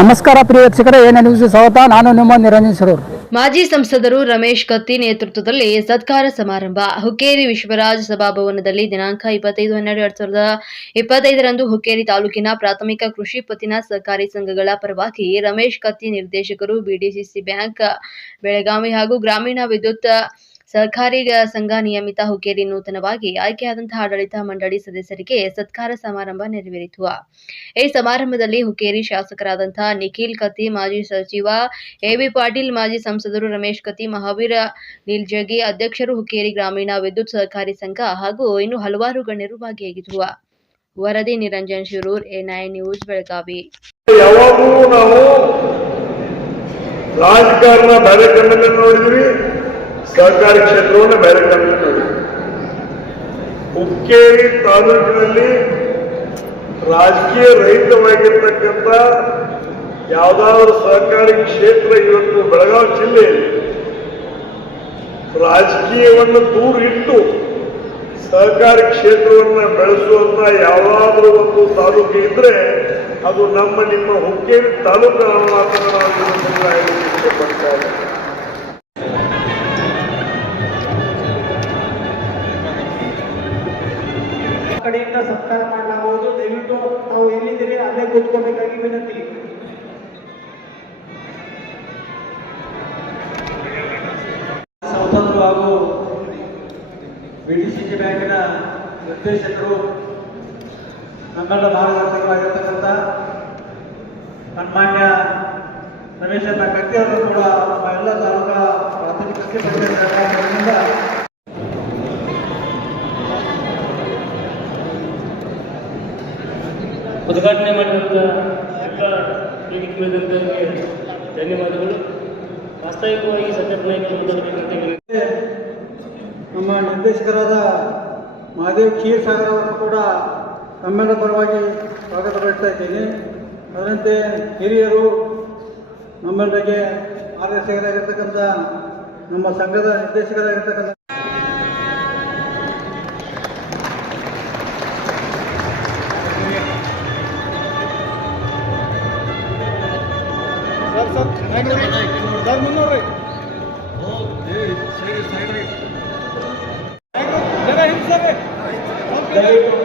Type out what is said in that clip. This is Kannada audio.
ನಮಸ್ಕಾರ ಪ್ರಿಯ ವೀಕ್ಷಕರೇ, ಏನ ನ್ಯೂಸ್ ಸ್ವಾಗತ. ನಾನು ನಿಮ್ಮ ನಿರಂಜನ್ ಸರೂರ್. ಮಾಜಿ ಸಂಸದರು ರಮೇಶ್ ಕತ್ತಿ ನೇತೃತ್ವದಲ್ಲಿ ಸತ್ಕಾರ ಸಮಾರಂಭ ಹುಕ್ಕೇರಿ ವಿಶ್ವರಾಜ್ ಸಭಾಭವನದಲ್ಲಿ ದಿನಾಂಕ 25/12/2025 ಹುಕ್ಕೇರಿ ತಾಲೂಕಿನ ಪ್ರಾಥಮಿಕ ಕೃಷಿ ಪತ್ತಿನ ಸಹಕಾರಿ ಸಂಘಗಳ ಪರವಾಗಿ ರಮೇಶ್ ಕತ್ತಿ ನಿರ್ದೇಶಕರು, ಬಿಡಿಸಿಸಿ ಬ್ಯಾಂಕ್ ಬೆಳಗಾವಿ ಹಾಗೂ ಗ್ರಾಮೀಣ ವಿದ್ಯುತ್ ಸಹಕಾರಿ ಸಂಘ ನಿಯಮಿತ ಹುಕ್ಕೇರಿ ನೂತನವಾಗಿ ಆಯ್ಕೆಯಾದಂತಹ ಆಡಳಿತ ಮಂಡಳಿ ಸದಸ್ಯರಿಗೆ ಸತ್ಕಾರ ಸಮಾರಂಭ ನೆರವೇರಿತು. ಈ ಸಮಾರಂಭದಲ್ಲಿ ಹುಕ್ಕೇರಿ ಶಾಸಕರಾದಂತಹ ನಿಖಿಲ್ ಕತ್ತಿ, ಮಾಜಿ ಸಚಿವ ಎಬಿ ಪಾಟೀಲ್, ಮಾಜಿ ಸಂಸದರು ರಮೇಶ್ ಕತ್ತಿ, ಮಹಾವೀರ ನಿಲ್ಜಗಿ, ಅಧ್ಯಕ್ಷರು, ಹುಕ್ಕೇರಿ ಗ್ರಾಮೀಣ ವಿದ್ಯುತ್ ಸಹಕಾರಿ ಸಂಘ ಹಾಗೂ ಇನ್ನು ಹಲವಾರು ಗಣ್ಯರು ಭಾಗಿಯಾಗಿದ್ದರು. ವರದಿ ನಿರಂಜನ್ ಶಿರೂರ್, A9 ನ್ಯೂಸ್, ಬೆಳಗಾವಿ. ಯಾವಾಗೂ ನಾವು ರಾಜಕಾರಣ ಬೇರೆ ಕಣ್ಣಲ್ಲಿ ನೋಡಿದ್ವಿ, ಸಹಕಾರಿ ಕ್ಷೇತ್ರವನ್ನು ಬೇರೆ ಕಣ್ಣಲ್ಲಿ ನೋಡಿದ್ವಿ. ಹುಕ್ಕೇರಿ ತಾಲೂಕಿನಲ್ಲಿ ರಾಜಕೀಯ ರಹಿತವಾಗಿರ್ತಕ್ಕಂಥ ಯಾವುದಾದ್ರೂ ಸಹಕಾರಿ ಕ್ಷೇತ್ರ ಇವತ್ತು ಬೆಳಗಾವಿ ಜಿಲ್ಲೆಯಲ್ಲಿ ರಾಜಕೀಯವನ್ನು ದೂರ ಇಟ್ಟು ಸಹಕಾರಿ ಕ್ಷೇತ್ರವನ್ನು ಬೆಳೆಸುವಂತ ಯಾವುದಾದ್ರೂ ಒಂದು ತಾಲೂಕು ಇದ್ರೆ ಅದು ನಿಮ್ಮ ಹುಕ್ಕೇರಿ ತಾಲೂಕು ಇಷ್ಟಪಡ್ತಾ ಇದೆ. ಕಡೆಯಿಂದ ಸತ್ಕಾರ ಮಾಡಲಾಗುವುದು. ದಯವಿಟ್ಟು ನಾವು ಎಲ್ಲಿದ್ದೀರಿ ಅಲ್ಲೇ ಕೂತ್ಕೋಬೇಕಾಗಿ ವಿನಂತಿ. ಸಂಸದರು ಹಾಗೂ ಬಿಡಿಸಿಸಿ ಬ್ಯಾಂಕಿನ ನಿರ್ದೇಶಕರು, ನಮ್ಮೆಲ್ಲ ಮಾರ್ಗದರ್ಶಕರಾಗಿರ್ತಕ್ಕಂಥ ಸನ್ಮಾನ್ಯ ರಮೇಶ್ ಕತ್ತಿ ಅವರು ಕೂಡ ನಮ್ಮ ಎಲ್ಲ ತಾಲೂಕಾ ಪ್ರಾಥಮಿಕ ಕೃಷಿ ಪಂಚಾಯತ್ ಉದ್ಘಾಟನೆ ಮಾಡಿದಂಥ ಎಲ್ಲ ತಿಳಿದಂತವರಿಗೆ ಧನ್ಯವಾದಗಳು. ವಾಸ್ತವಿಕವಾಗಿ ಸತ್ಯಪ್ಪ ನಾಯಕರು ನಮ್ಮ ನಿರ್ದೇಶಕರಾದ ಮಹಾದೇವ್ ಕ್ಷೀರಸಾಗರ್ ಅವರನ್ನು ಕೂಡ ನಮ್ಮೆಲ್ಲ ಪರವಾಗಿ ಸ್ವಾಗತ ಪಡಿಸ್ತಾ ಇದ್ದೀನಿ. ಅದರಂತೆ ಹಿರಿಯರು, ನಮ್ಮೆಲ್ಲರಿಗೆ ಮಾರ್ಗದರ್ಶಕರಾಗಿರ್ತಕ್ಕಂಥ ನಮ್ಮ ಸಂಘದ ನಿರ್ದೇಶಕರಾಗಿರ್ತಕ್ಕಂಥ ದಯವಿಟ್ಟು